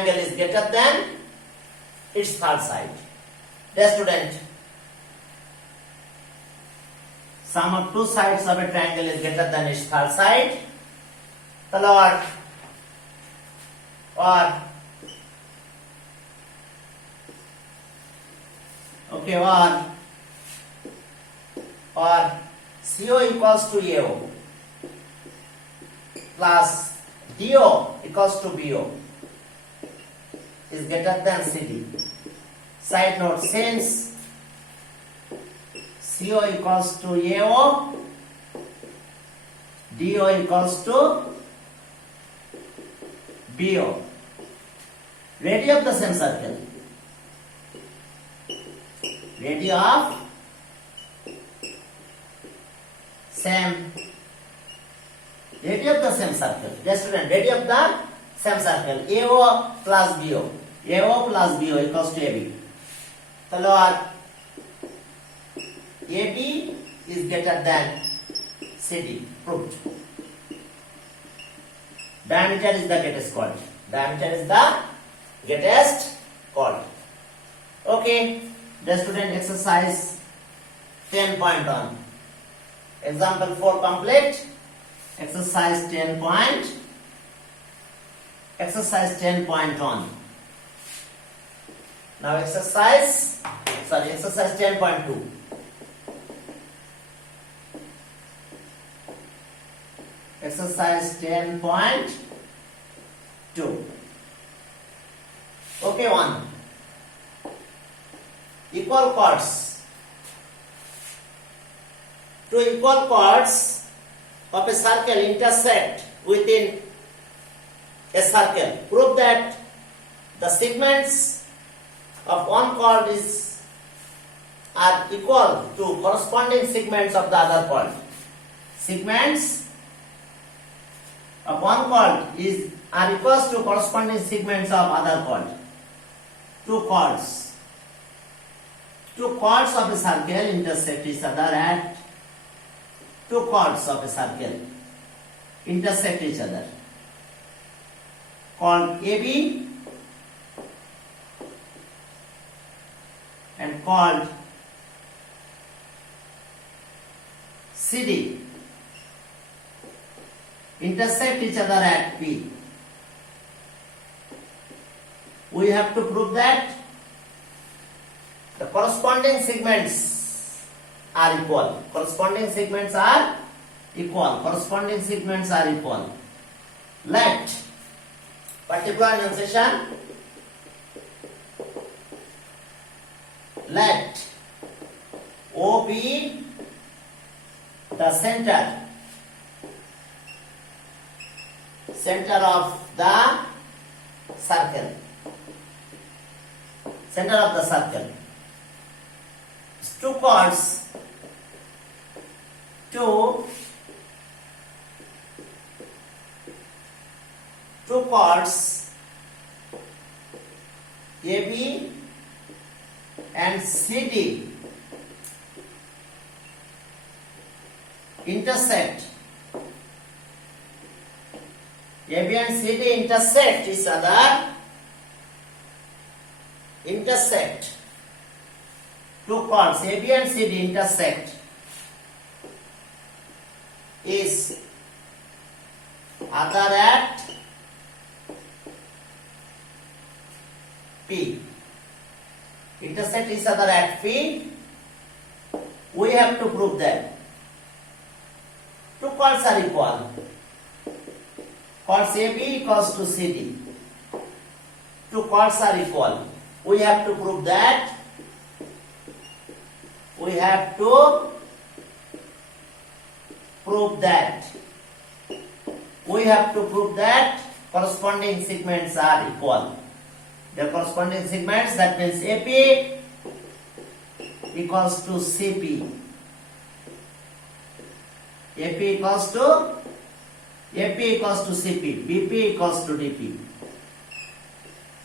angle is greater than its third side. Dear student, sum of two sides of a triangle is greater than its third side. তাহলে or CO equals to AO plus DO equals to BO is greater than CD. Side note, since CO equals to AO, DO equals to BO. Radius of the same circle. Radius of the same circle. Dear student, radius of the same circle. AO plus BO. AO plus BO equals to AB. So AB is greater than CD. Proved. Diameter is the greatest chord. Diameter is the greatest chord. Okay. The student exercise 10.1. Example 4 complete. Exercise 10.1. Now exercise 10.2. Exercise 10.2. Okay, 1. Equal chords. Two equal chords of a circle intersect within a circle. Prove that the segments of one chord are equal to corresponding segments of the other chord. Segments of one chord are equal to corresponding segments of other chord. Two chords of a circle intersect each other at two chords of a circle intersect each other. Chord AB and chord CD intersect each other at P. We have to prove that the corresponding segments are equal. Corresponding segments are equal. Let particular enunciation. Let O be the center of the circle. Two chords AB and CD intersect. AB and CD intersect each other. Two chords AB and CD intersect is other at P. Intersect each other at P. We have to prove that two chords are equal. Chords AB equals to CD. Two chords are equal. We have to prove that. Corresponding segments are equal. The corresponding segments, that means AP equals to CP. AP equals to CP. BP equals to DP.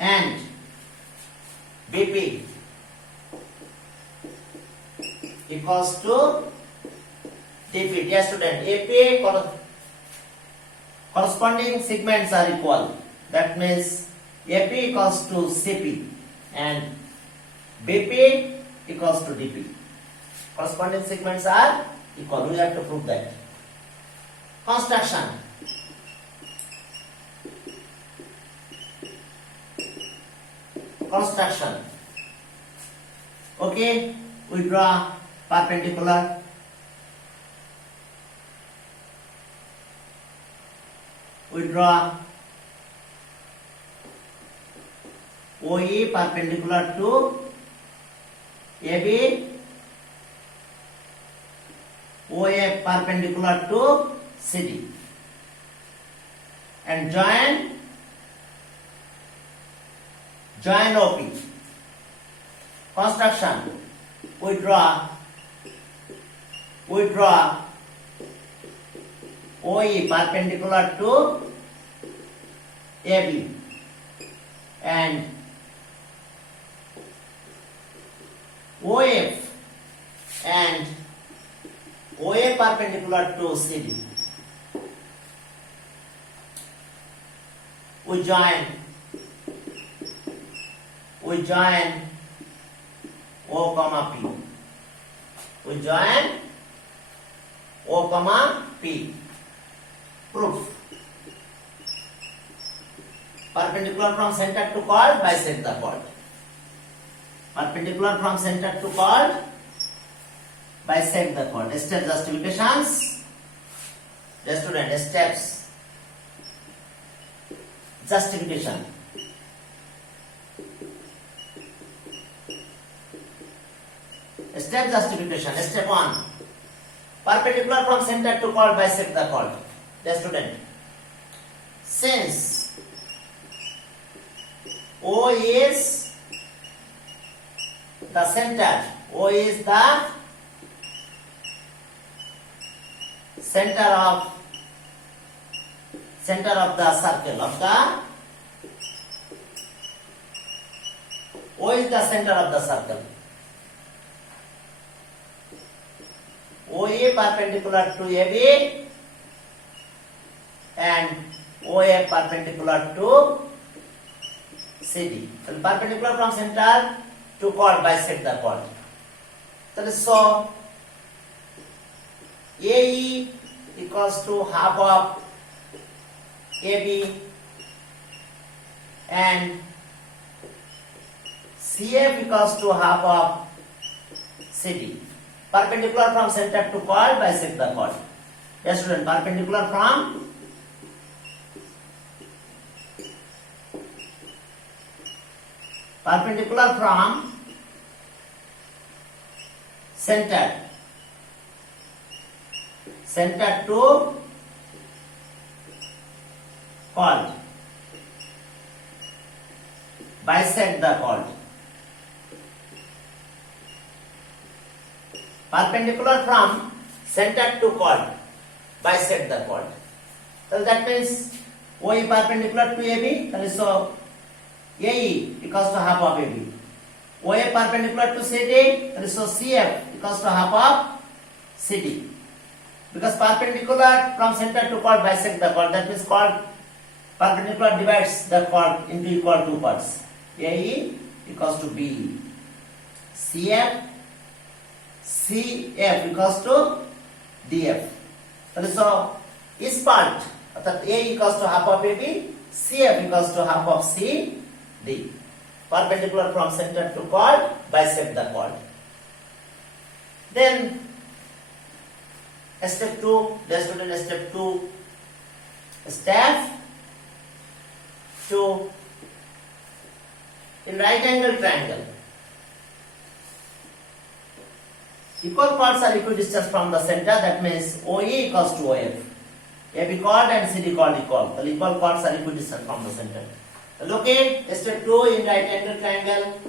And BP equals to DP. Dear student, AP corresponding segments are equal. That means AP equals to CP and BP equals to DP. Corresponding segments are equal. We have to prove that. Construction. Construction. Okay, we draw perpendicular. We draw OE perpendicular to AB, OA perpendicular to CD, and join OP. Construction. We draw OE perpendicular to AB and OF and OA perpendicular to CD. We join O comma P. We join O comma P. Proof. Perpendicular from center to chord, bisect the chord. Perpendicular from center to chord, bisect the chord. Step justifications. The student steps. Justification. Step justification. Step 1. Perpendicular from center to chord, bisect the chord. The student. Since O is the center, O is the center of the circle of the O is the center of the circle. OA perpendicular to AB and OA perpendicular to CD. So perpendicular from center to chord, bisect the chord. So AE equals to half of AB and CF equals to half of CD. Perpendicular from center to chord, bisect the chord. Yes, student, perpendicular from center to chord, bisect the chord. Perpendicular from center to chord, bisect the chord. So that means OE perpendicular to AB, that is so AE equals to half of AB. OA perpendicular to CD, that is so CF equals to half of CD. Because perpendicular from center to chord, bisect the chord, that means chord perpendicular divides the chord into equal two parts. AE equals to B. CF equals to DF. That is so this part, that A equals to half of AB, CF equals to half of CD. Perpendicular from center to chord, bisect the chord. Then step 2, the student step 2, step 2 in right angle triangle. Equal chords are equidistant from the center, that means OE equals to OF. AB chord and CD chord equal. The equal chords are equidistant from the center. Locate step 2 in right angle triangle.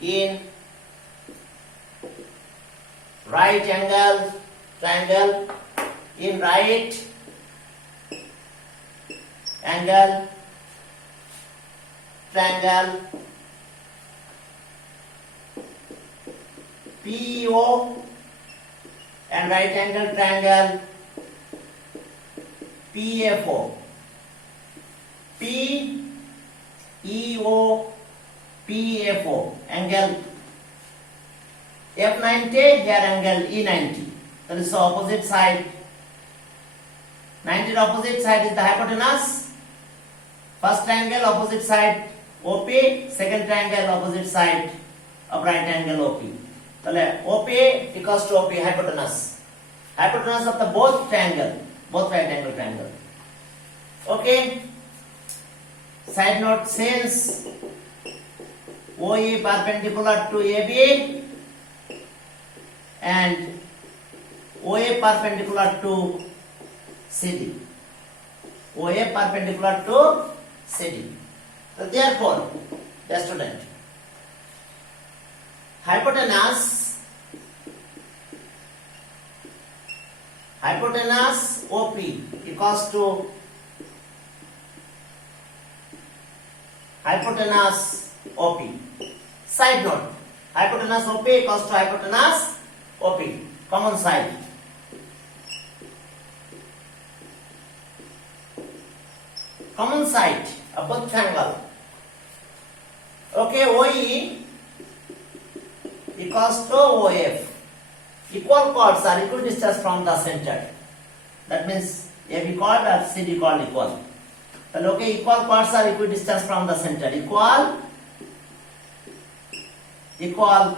In right angle triangle, in right angle triangle, PO and right angle triangle PFO. P EOPFO, angle F90, here angle E90. That is the opposite side. 90 opposite side is the hypotenuse. First triangle opposite side OP, second triangle opposite side of right angle OP. So OP equals to OP, hypotenuse. Hypotenuse of the both triangle, both right angle triangle. Okay. Side note, since OE perpendicular to AB and OA perpendicular to CD. OA perpendicular to CD. So therefore, the student, hypotenuse OP equals to hypotenuse OP. Side note, hypotenuse OP equals to hypotenuse OP. Common side. Common side of both triangle. Okay, OE equals to OF. Equal chords are equidistant from the center. That means AB chord or CD chord equal. Well, okay, equal chords are equidistant from the center. Equal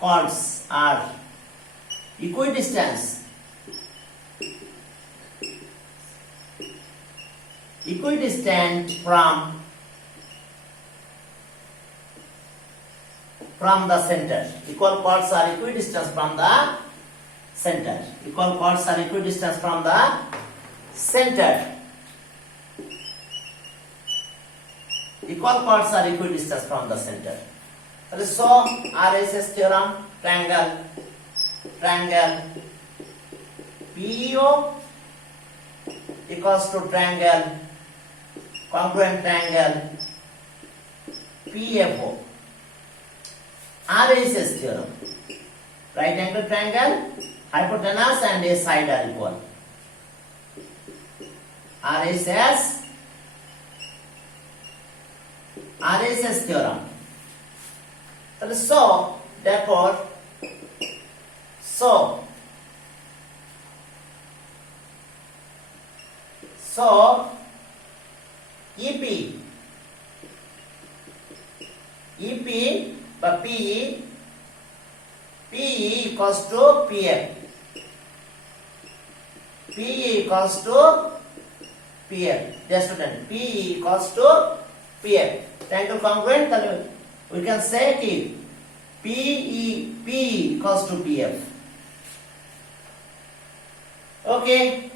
chords are equidistant from the center. Equal chords are equidistant from the center. Equal chords are equidistant from the center. Equal chords are equidistant from the center. So RSS theorem, triangle PEO equals to triangle, congruent triangle PFO. RSS theorem, right angle triangle, hypotenuse and a side are equal. RSS theorem. So therefore, EP by PE equals to PF. PE equals to PF. Dear student, PE equals to PF. Triangle congruent, we can say कि PE equals to PF. Okay.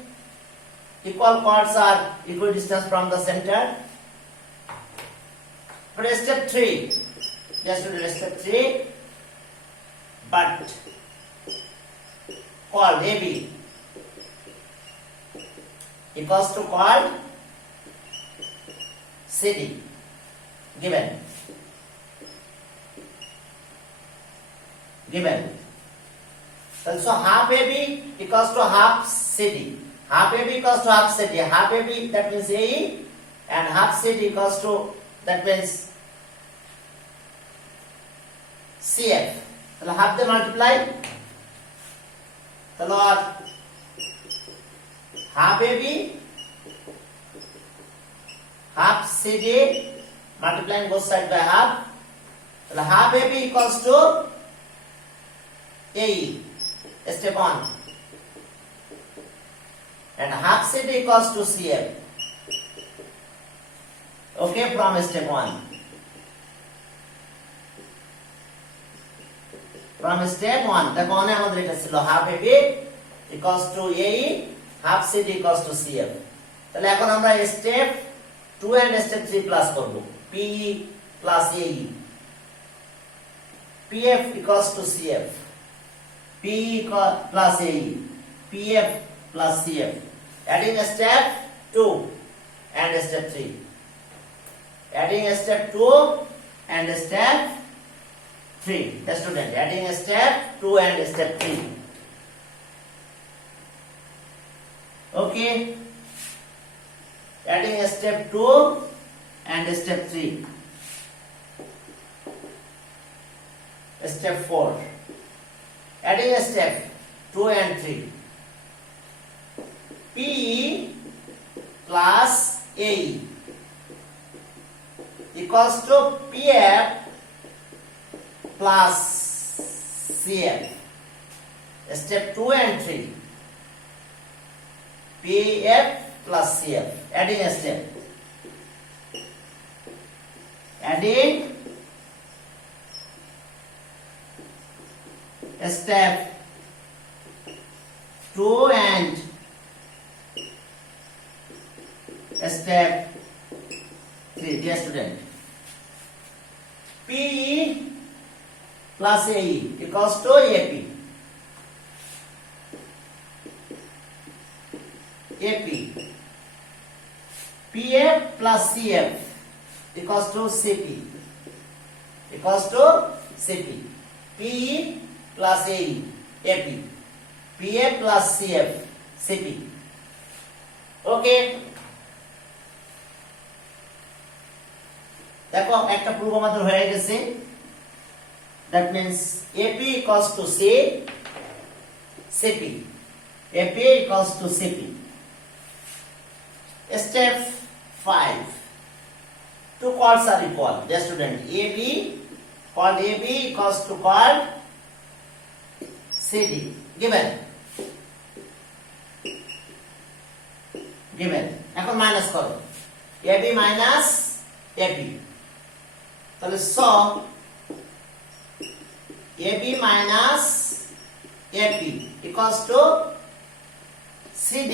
Equal chords are equidistant from the center. But step 3, just to do step 3, but chord AB equals to chord CD given. So half AB equals to half CD. Half AB equals to half CD. Half AB, that means AE, and half CD equals to, that means CF. So half they multiply. So half AB, half CD, multiplying both sides by half. So half AB equals to AE, step 1. And half CD equals to CF. Okay, from step 1. From step 1, the corner of the half AB equals to AE, half CD equals to CF. So এখন আমরা step 2 and step 3 plus করব. PE plus AE. PF equals to CF. PE plus AE. PF plus CF. Adding step 2 and step 3. Adding step 2 and step 3. The student, adding step 2 and step 3. Okay. Adding step 2 and step 3. Step 4. Adding a step 2 and 3. PE plus AE equals to PF plus CF. Step 2 and 3. PF plus CF. Adding a step. Adding a step 2 and a step 3. Dear student, PE plus AE equals to AP. AP. PF plus CF equals to CP. Equals to CP. PE plus AE. AP. PF plus CF. CP. Okay. দেখো একটা proof আমাদের হয়ে গেছে। That means AP equals to CP. AP equals to CP. Step 5. Two chords are equal. Dear student, AB chord AB equals to chord CD. Given. এখন minus করো। AB minus AP. তাহলে so AB minus AP equals to CD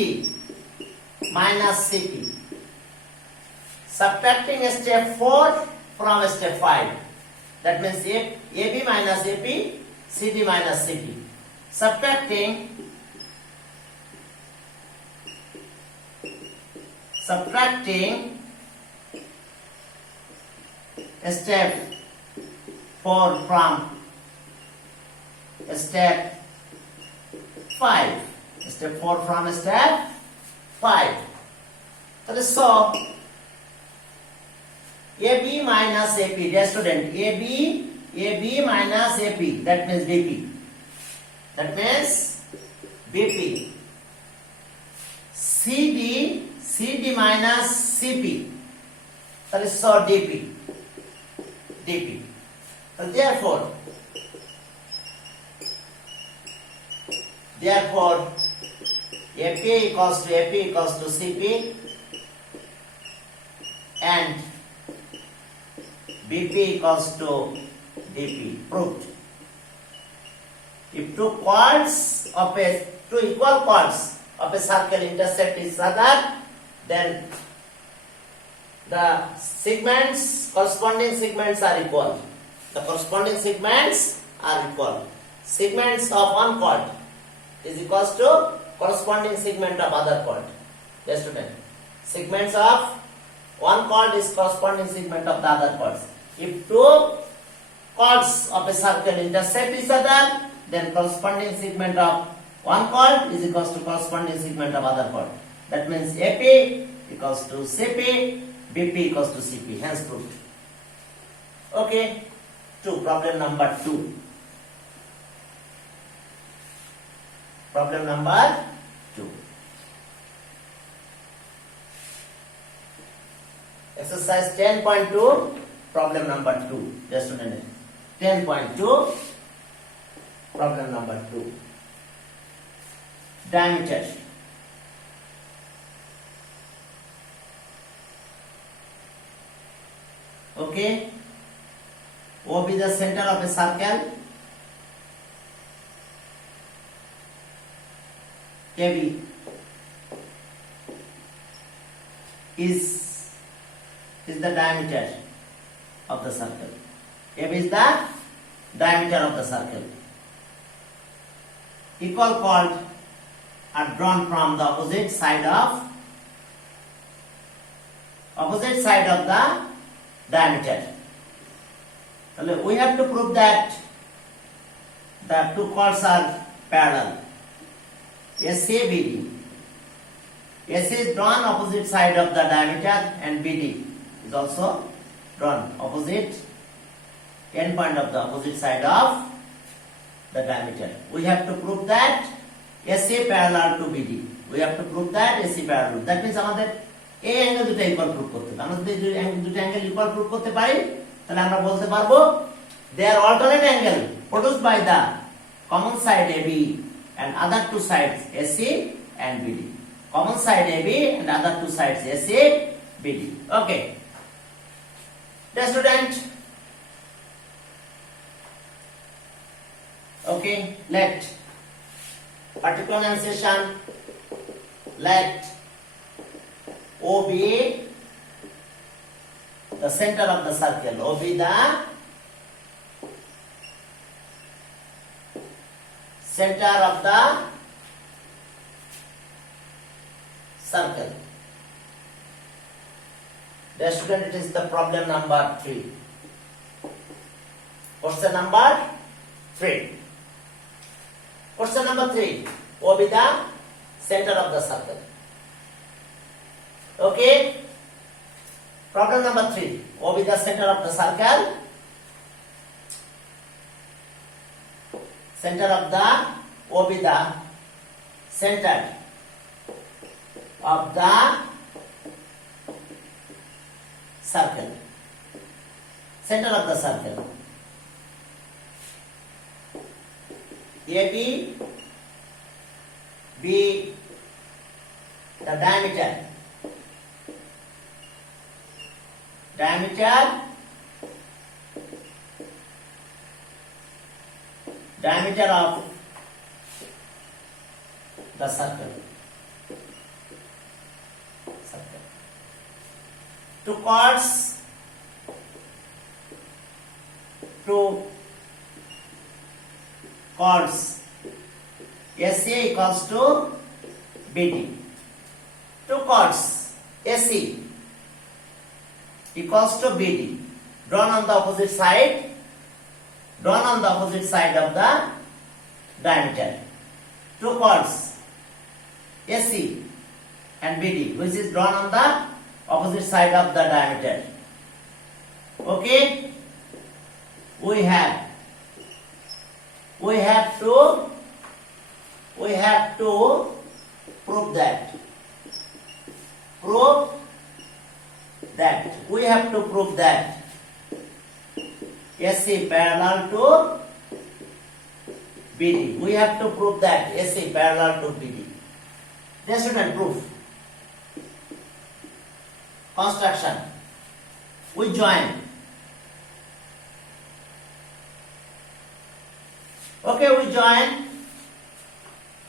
minus CP. Subtracting step 4 from step 5. That means AB minus AP, CD minus CP. Subtracting step 4 from step 5. Step 4 from step 5. So AB minus AP, dear student, AB minus AP, that means BP. That means BP. CD minus CP, that is so DP. So therefore AP equals to CP and BP equals to DP. Proved. If two equal chords of a circle intersect each other, then the corresponding segments are equal. The corresponding segments are equal. Segments of one chord is equals to corresponding segment of other chord. Yes, student. Segments of one chord is corresponding segment of the other chords. If two chords of a circle intersect each other, then corresponding segment of one chord is equals to corresponding segment of other chord. That means AP equals to CP, BP equals to CP. Hence proved. Okay. Problem number 2. Problem number 2. Exercise 10.2. Problem number 2. Just a minute. 10.2. Problem number 2. Diameter. Okay. O be the center of a circle. AB is the diameter of the circle. AB is the diameter of the circle. Equal chords are drawn from the opposite side of the diameter. We have to prove that the two chords are parallel. AC is drawn opposite side of the diameter and BD is also drawn. Opposite end point of the opposite side of the diameter. We have to prove that AC parallel to BD. We have to prove that AC parallel. That means আমাদের এই angle দুটো equal proof করতে হবে। আমরা যদি দুটো angle equal proof করতে পারি তাহলে আমরা বলতে পারবো they are alternate angle produced by the common side AB and other two sides AC and BD. Common side AB and other two sides AC, BD. Okay. Dear student, okay, let particular enunciation, let O be the center of the circle. O be the center of the circle. Dear student, it is the problem number 3. Question number 3. Question number 3. O be the center of the circle. Okay. Problem number 3. O be the center of the circle. Center of the O be the center of the circle. Center of the circle. AB be the diameter. Diameter of the circle. Two chords, AC equals to BD. Two chords AC equals to BD drawn on the opposite side of the diameter. Two chords AC and BD which is drawn on the opposite side of the diameter. Okay, we have to prove that we have to prove that AC parallel to BD. We have to prove that AC parallel to BD. Dear student, proof. Construction. We join. Okay, we join